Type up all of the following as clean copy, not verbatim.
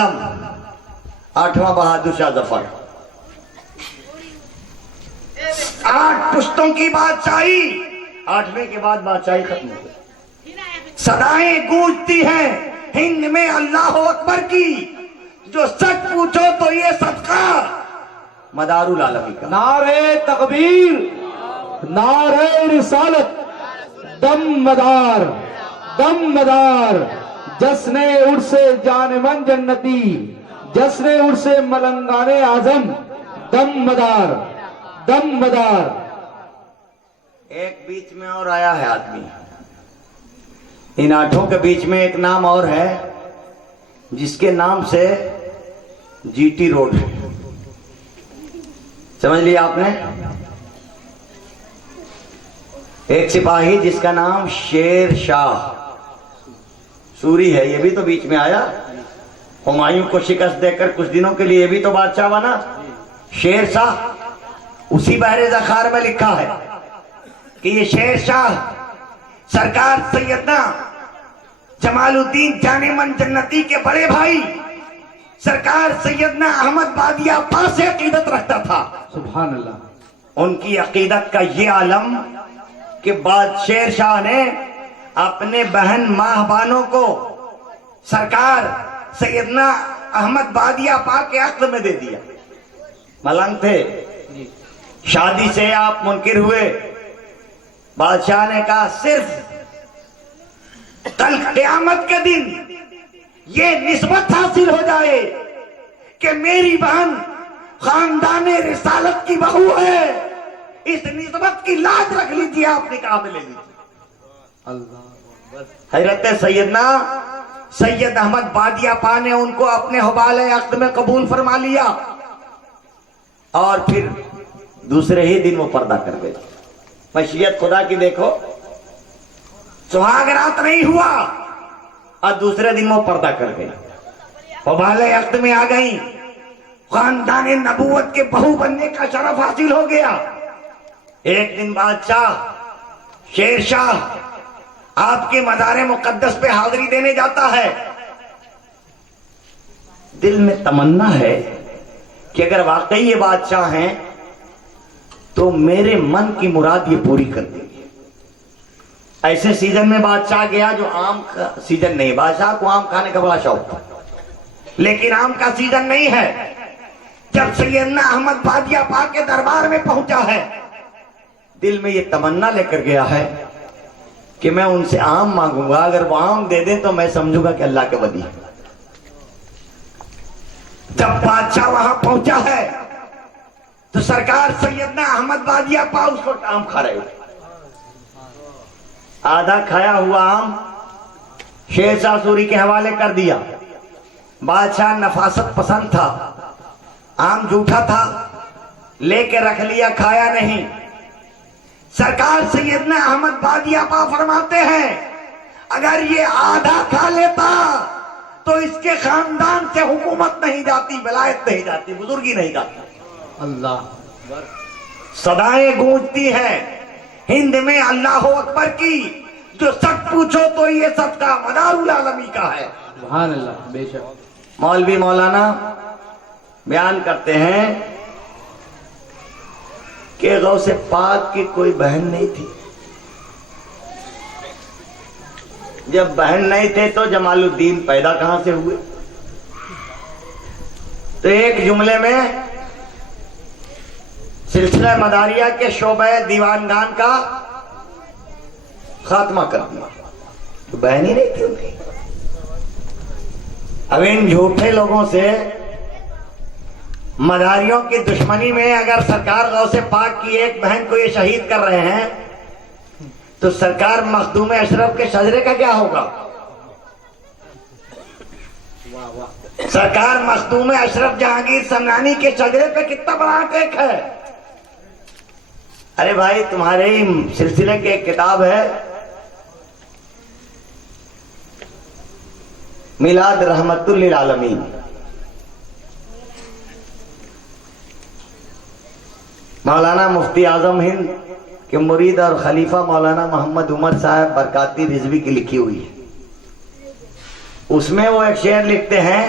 عالم 8واں بہادر شاہ ظفر، 8 پشتوں کی بادشاہی، 8ویں کے بعد بادشاہی ختم ہو گئی۔ صدائیں گونجتی ہیں ہند میں اللہ اکبر کی، جو سچ پوچھو تو یہ صدقہ مدار العالمی کا۔ نعرہ تکبیر، نعرہ رسالت، دم مدار، دم مدار، جشن عرس جان من جنتی، جشن عرس ملنگان اعظم، دم مدار، دم مدار۔ ایک بیچ میں اور آیا ہے آدمی، ان 8 کے بیچ میں ایک نام اور ہے جس کے نام سے جی ٹی روڈ ہے، سمجھ لیا آپ نے؟ ایک سپاہی جس کا نام شیر شاہ سوری ہے، یہ بھی تو بیچ میں آیا، ہمایوں کو شکست دے کر کچھ دنوں کے لیے یہ بھی تو بادشاہ بنا شیر شاہ۔ اسی بحر ذخار میں لکھا ہے کہ یہ شیر شاہ سرکار سیدنا جمال الدین جان من جنتی کے بڑے بھائی سرکار سیدنا احمد بادیہ پاس سے عقیدت رکھتا تھا۔ سبحان اللہ۔ ان کی عقیدت کا یہ عالم کہ بعد شیر شاہ نے اپنے بہن ماہ بانوں کو سرکار سیدنا احمد بادیہ پاک کے عقد میں دے دیا۔ ملنگ تھے، شادی سے آپ منکر ہوئے، بادشاہ نے کہا صرف کل قیامت کے دن یہ نسبت حاصل ہو جائے کہ میری بہن خاندان رسالت کی بہو ہے، اس نسبت کی لاج رکھ لیجیے، آپ نکاح میں لے لیجیے۔ اللہ، حضرت سیدنا سید احمد بادیہ پا نے ان کو اپنے حبال عقد میں قبول فرما لیا، اور پھر دوسرے ہی دن وہ پردہ کر گئے۔ مشیت خدا کی دیکھو، سہاگ رات نہیں ہوا اور دوسرے دن وہ پردہ کر گئی، حبال عقد میں آ گئی، خاندان نبوت کے بہو بننے کا شرف حاصل ہو گیا۔ ایک دن بادشاہ شیر شاہ آپ کے مزار مقدس پہ حاضری دینے جاتا ہے، دل میں تمنا ہے کہ اگر واقعی یہ بادشاہ ہیں تو میرے من کی مراد یہ پوری کر دیں گے۔ ایسے سیزن میں بادشاہ گیا جو آم کا سیزن نہیں، بادشاہ کو آم کھانے کا بڑا شوق تھا لیکن آم کا سیزن نہیں ہے۔ جب سیدنا احمد بادیہ پاک کے دربار میں پہنچا ہے، دل میں یہ تمنا لے کر گیا ہے کہ میں ان سے آم مانگوں گا، اگر وہ آم دے دیں تو میں سمجھوں گا کہ اللہ کے ولی ہے۔ جب بادشاہ وہاں پہنچا ہے تو سرکار سیدنا احمد بادیہ پا اس وقت آم کھا رہے تھے۔ آدھا کھایا ہوا آم شیر شاہ سوری کے حوالے کر دیا۔ بادشاہ نفاست پسند تھا، آم جھوٹا تھا، لے کے رکھ لیا، کھایا نہیں۔ سرکار سیدنا احمد بادیہ پا فرماتے ہیں اگر یہ آدھا کھا لیتا تو اس کے خاندان سے حکومت نہیں جاتی، ولایت نہیں جاتی، بزرگی نہیں جاتی۔ اللہ، صدائیں گونجتی ہیں ہند میں اللہ اکبر کی، جو سچ پوچھو تو یہ صدقہ مدار العالمی کا ہے۔ سبحان اللہ، بے شک۔ مولوی مولانا بیان کرتے ہیں کہ غوث پاک کی کوئی بہن نہیں تھی، جب بہن نہیں تھے تو جمال الدین پیدا کہاں سے ہوئے؟ تو ایک جملے میں سلسلہ مداریہ کے شعبہ دیوانگان کا خاتمہ کر دیا، تو بہن ہی نہیں تھی ان کی۔ اب ان جھوٹے لوگوں سے مداریوں کی دشمنی میں اگر سرکار غوث پاک کی ایک بہن کو یہ شہید کر رہے ہیں تو سرکار مخدوم اشرف کے شجرے کا کیا ہوگا؟ سرکار مخدوم اشرف جہانگیر سمنانی کے شجرے پہ کتنا بڑا اٹیک ہے۔ ارے بھائی، تمہارے ہی سلسلے کی ایک کتاب ہے میلاد رحمت للعالمین، مولانا مفتی اعظم ہند کے مرید اور خلیفہ مولانا محمد عمر صاحب برکاتی رضوی کی لکھی ہوئی ہے۔ اس میں وہ ایک شعر لکھتے ہیں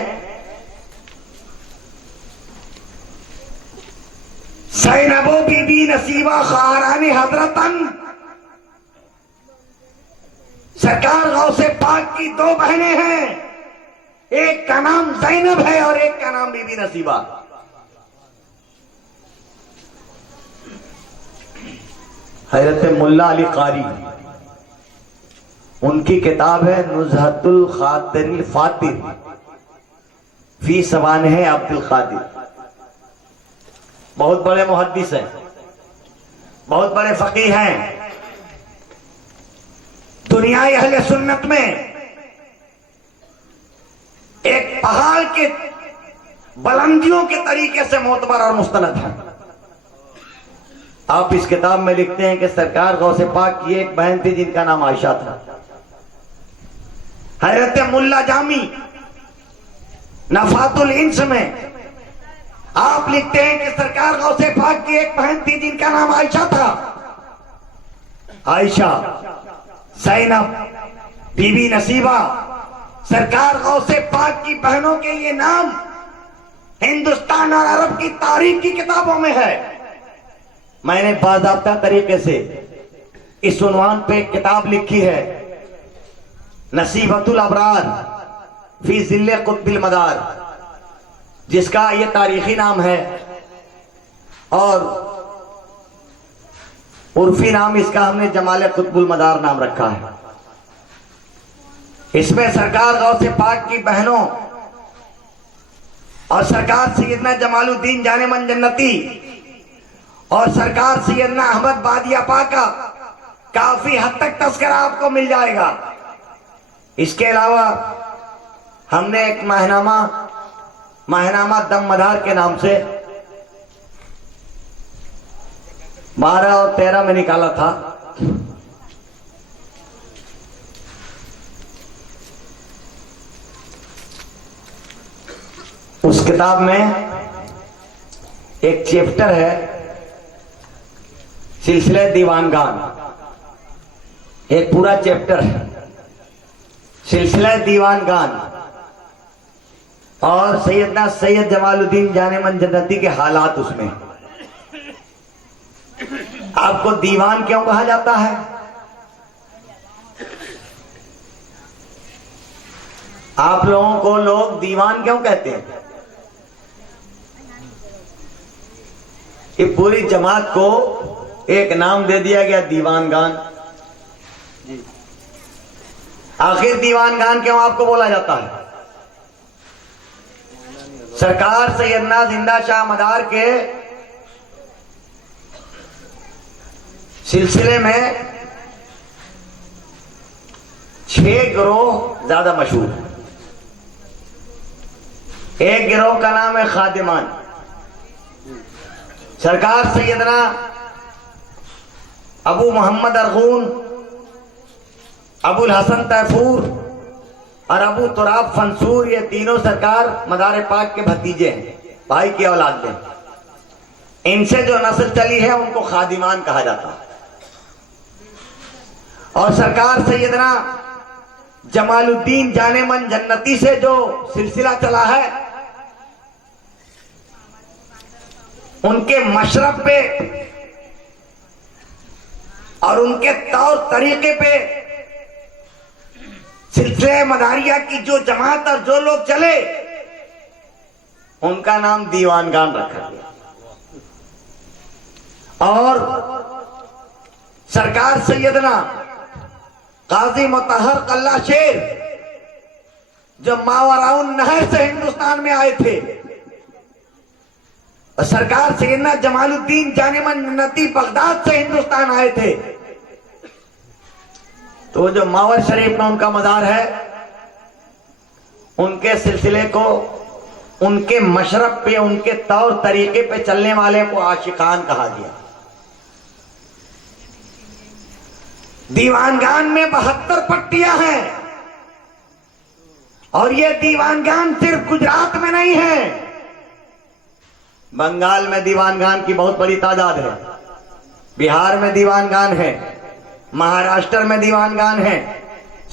نصیبہ خارانی حضرتن، سرکار غوث پاک کی دو بہنیں ہیں، ایک کا نام زینب ہے اور ایک کا نام بی بی نصیبہ۔ حضرت ملا علی قاری، ان کی کتاب ہے نزہت الخاطر الفاتر فی سوانح عبد القادر، بہت بڑے محدث ہیں، بہت بڑے فقیہ ہیں۔ دنیای اہل سنت میں ایک پہاڑ کے بلندیوں کے طریقے سے معتبر اور مستند ہے۔ آپ اس کتاب میں لکھتے ہیں کہ سرکار غوث پاک کی ایک بہن تھی جن کا نام عائشہ تھا۔ حضرت ملا جامی نفات الانس میں آپ لکھتے ہیں کہ سرکار غوث پاک کی ایک بہن تھی جن کا نام عائشہ تھا۔ عائشہ، زینب، بی بی نصیبہ، سرکار غوث پاک کی بہنوں کے یہ نام ہندوستان اور عرب کی تاریخ کی کتابوں میں ہے۔ میں نے باضابطہ طریقے سے اس عنوان پہ ایک کتاب لکھی ہے، نصیبۃ الابرار فی ظل قطب المدار، جس کا یہ تاریخی نام ہے اور عرفی نام اس کا ہم نے جمال قطب المدار نام رکھا ہے۔ اس میں سرکار غوث پاک کی بہنوں اور سرکار سیدنا جمال الدین جان من جنتی اور سرکار سیدنا احمد بادیہ پاک کا کافی حد تک تذکرہ آپ کو مل جائے گا۔ اس کے علاوہ ہم نے ایک ماہنامہ دم مدار کے نام سے 12 اور 13 میں نکالا تھا۔ اس کتاب میں ایک چیپٹر ہے سلسلہ دیوانگان، ایک پورا چیپٹر ہے سلسلہ دیوانگان، اور سیدنا سید جمال الدین جان من جنتی کے حالات اس میں۔ آپ کو دیوان کیوں کہا جاتا ہے؟ آپ لوگوں کو لوگ دیوان کیوں کہتے ہیں؟ کہ پوری جماعت کو ایک نام دے دیا گیا، دیوانگان۔ آخر دیوانگان کیوں آپ کو بولا جاتا ہے؟ سرکار سیدنا زندہ شاہ مدار کے سلسلے میں 6 گروہ زیادہ مشہور ہیں۔ ایک گروہ کا نام ہے خادمان، سرکار سیدنا ابو محمد ارغون، ابو الحسن تیفور اور ابو تراب فنسور، یہ تینوں سرکار مدار پاک کے بھتیجے ہیں، بھائی کی اولاد ہیں۔ ان سے جو نسل چلی ہے ان کو خادمان کہا جاتا ہے۔ اور سرکار سیدنا جمال الدین جان من جنتی سے جو سلسلہ چلا ہے، ان کے مشرب پہ اور ان کے طور طریقے پہ سلسلہ مداریہ کی جو جماعت اور جو لوگ چلے ان کا نام دیوانگان رکھا گیا۔ اور سرکار سیدنا قاضی مطہر قلعہ شیر جو ماوراء نہر سے ہندوستان میں آئے تھے، اور سرکار سیدنا جمال الدین جان من جنتی بغداد سے ہندوستان آئے تھے، تو جو ماور شریف میں ان کا مزار ہے، ان کے سلسلے کو، ان کے مشرب پہ، ان کے طور طریقے پہ چلنے والے کو عاشقان کہا گیا۔ دیوانگان میں 72 پٹیاں ہیں، اور یہ دیوانگان صرف گجرات میں نہیں ہے، بنگال میں دیوانگان کی بہت بڑی تعداد ہے، بہار میں دیوانگان ہے، مہاراشٹر میں دیوانگان ہیں،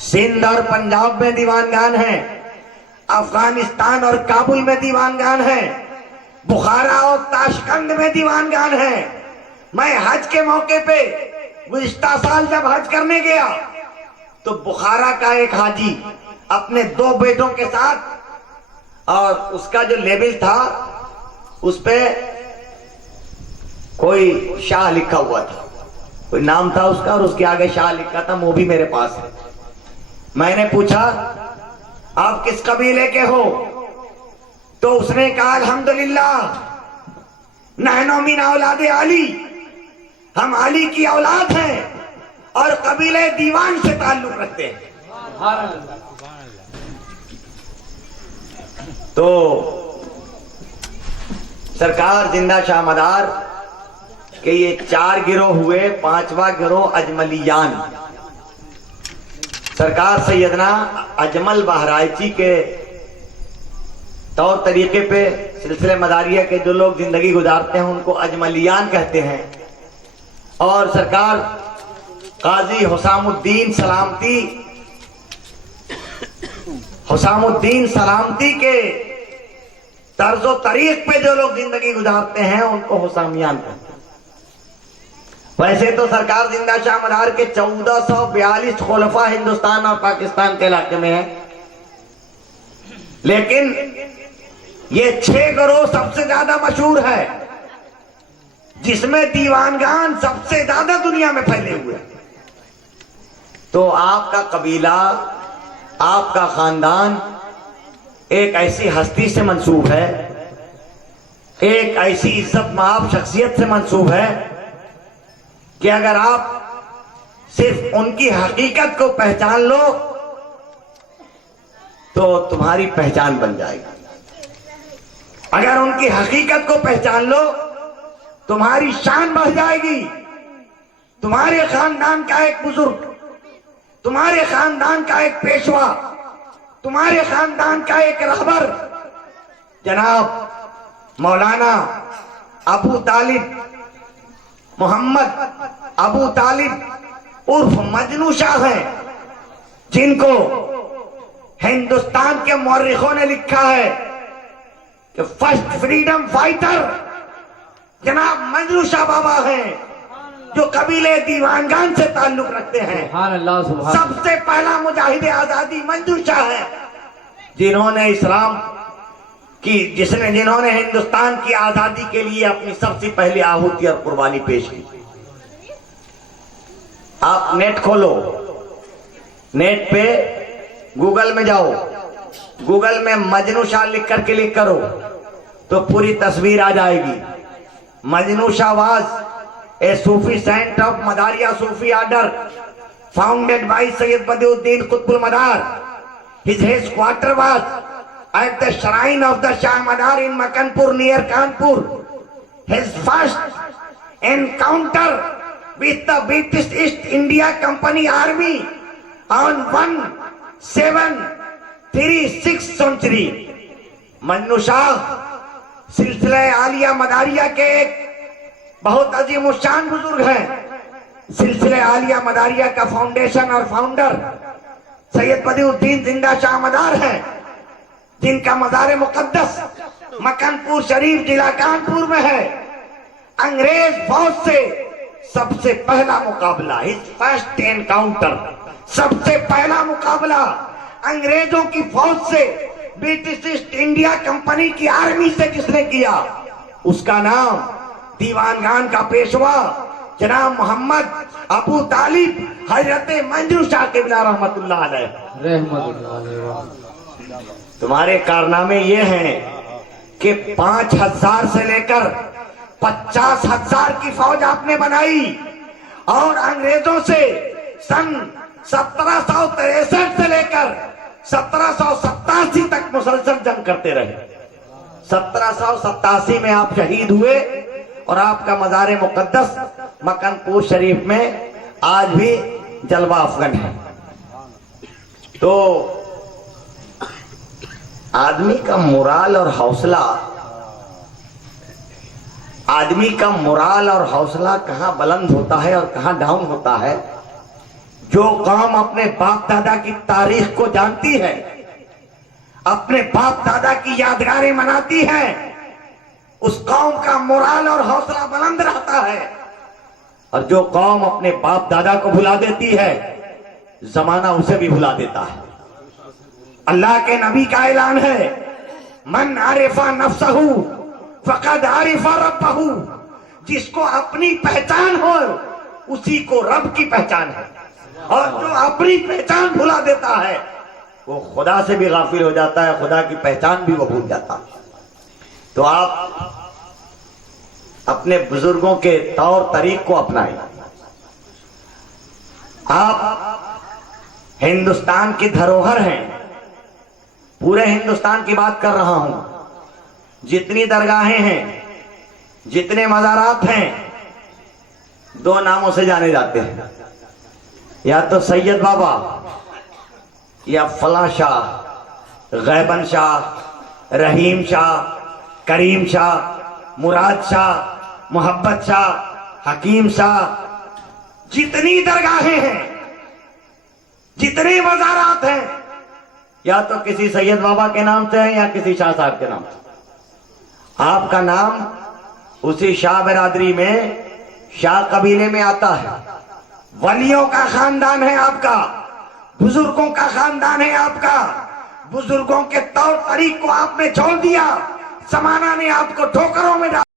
سندھ اور پنجاب میں دیوانگان ہیں، افغانستان اور کابل میں دیوانگان ہیں، بخارا اور تاشقند میں دیوانگان ہیں، میں حج کے موقع پہ گزشتہ سال جب حج کرنے گیا تو بخارا کا ایک حاجی اپنے 2 بیٹوں کے ساتھ، اور اس کا جو لیبل تھا اس پہ کوئی شاہ لکھا ہوا تھا، کوئی نام تھا اس کا اور اس کے آگے شاہ لکھا تھا، وہ بھی میرے پاس ہے۔ میں نے پوچھا آپ کس قبیلے کے ہو؟ تو اس نے کہا الحمدللہ نحن من اولاد علی، ہم علی کی اولاد ہیں اور قبیلے دیوان سے تعلق رکھتے ہیں۔ سبحان اللہ۔ تو سرکار زندہ شاہ مدار کہ یہ 4 گروہ ہوئے، 5واں گروہ اجملیان۔ سرکار سیدنا اجمل بہرائچی کے طور طریقے پہ سلسلہ مداریہ کے جو لوگ زندگی گزارتے ہیں ان کو اجملیان کہتے ہیں، اور سرکار قاضی حسام الدین سلامتی کے طرز و طریق پہ جو لوگ زندگی گزارتے ہیں ان کو حسامیان کہتے ہیں۔ ویسے تو سرکار زندہ شاہ مدار کے 1442 خلفاء ہندوستان اور پاکستان کے علاقے میں ہیں، لیکن یہ 6 گروہ سب سے زیادہ مشہور ہے، جس میں دیوانگان سب سے زیادہ دنیا میں پھیلے ہوئے ہیں۔ تو آپ کا قبیلہ، آپ کا خاندان ایک ایسی ہستی سے منسوب ہے، ایک ایسی عزت مآب شخصیت سے منسوب ہے کہ اگر آپ صرف ان کی حقیقت کو پہچان لو تو تمہاری پہچان بن جائے گی۔ اگر ان کی حقیقت کو پہچان لو تمہاری شان بڑھ جائے گی۔ تمہارے خاندان کا ایک بزرگ، تمہارے خاندان کا ایک پیشوا، تمہارے خاندان کا ایک رہبر جناب مولانا ابو طالب، محمد ابو طالب عرف مجنو شاہ ہیں، جن کو ہندوستان کے مورخوں نے لکھا ہے کہ فرسٹ فریڈم فائٹر جناب مجنو شاہ بابا ہیں، جو قبیلے دیوانگان سے تعلق رکھتے ہیں۔ سبحان اللہ، سبحان سب سے پہلا مجاہد آزادی مجنو شاہ ہے، جنہوں نے اسلام کی جنہوں نے ہندوستان کی آزادی کے لیے اپنی سب سے پہلی آہوتی اور قربانی پیش کی۔ آپ نیٹ کھولو، نیٹ پہ گوگل میں جاؤ، گوگل میں مجنو شاہ لکھ کر کلک کرو تو پوری تصویر آ جائے گی۔ مجنو شاہ was a Sufi saint of Madariya Sufi order founded by Sayyid Badiuddin Qutb al-Madar. His headquarters was at the shrine of the Shah Madar in Makanpur near Kanpur. His first encounter with the British East India Company Army on 1736 century. مجنو شاہ سلسلہ عالیہ مداریہ کے ایک بہت عظیم الشان بزرگ ہیں۔ سلسلہ عالیہ مداریہ کا foundation اور فاؤنڈر سید بدی الدین زندہ شاہ مدار ہیں، جن کا مزار مقدس مکن پور شریف ضلع کانپور میں ہے۔ انگریز فوج سے سب سے پہلا مقابلہ، his first encounter، سب سے پہلا مقابلہ انگریزوں کی فوج سے، برٹش ایسٹ انڈیا کمپنی کی آرمی سے جس نے کیا، اس کا نام دیوانگان کا پیشوا جناب محمد ابو طالب حضرت مجنو شاہ قبلہ رحمت اللہ علیہ رحمت اللہ علیہ۔ تمہارے کارنامے یہ ہیں کہ 5000 سے لے کر 50,000 کی فوج آپ نے بنائی اور انگریزوں سے سن 1763 سے لے کر 1787 تک مسلسل جنگ کرتے رہے۔ 1787 میں آپ شہید ہوئے اور آپ کا مزار مقدس مکن پور شریف میں آج بھی جلوہ افغن ہے۔ تو آدمی کا مورال اور حوصلہ کہاں بلند ہوتا ہے اور کہاں ڈاؤن ہوتا ہے۔ جو قوم اپنے باپ دادا کی تاریخ کو جانتی ہے، اپنے باپ دادا کی یادگاریں مناتی ہے، اس قوم کا مورال اور حوصلہ بلند رہتا ہے۔ اور جو قوم اپنے باپ دادا کو بھلا دیتی ہے زمانہ اسے بھی بھلا دیتا ہے. اللہ کے نبی کا اعلان ہے من عرف نفسہ فقد عرف ربہ. جس کو اپنی پہچان ہو اسی کو رب کی پہچان ہے، اور جو اپنی پہچان بھلا دیتا ہے وہ خدا سے بھی غافل ہو جاتا ہے، خدا کی پہچان بھی وہ بھول جاتا ہے. تو آپ اپنے بزرگوں کے طور طریق کو اپنائیں. آپ ہندوستان کی دھروہر ہیں، پورے ہندوستان کی بات کر رہا ہوں. جتنی درگاہیں ہیں، جتنے مزارات ہیں، دو ناموں سے جانے جاتے ہیں، یا تو سید بابا یا فلاں شاہ، غیبن شاہ، رحیم شاہ، کریم شاہ، مراد شاہ، محبت شاہ، حکیم شاہ. جتنی درگاہیں ہیں، جتنے مزارات ہیں، یا تو کسی سید بابا کے نام سے ہے یا کسی شاہ صاحب کے نام سے. آپ کا نام اسی شاہ برادری میں، شاہ قبیلے میں آتا ہے. ولیوں کا خاندان ہے آپ کا، بزرگوں کا خاندان ہے آپ کا. بزرگوں کے طور طریق کو آپ نے چھوڑ دیا، زمانہ نے آپ کو ٹھوکروں میں ڈالا.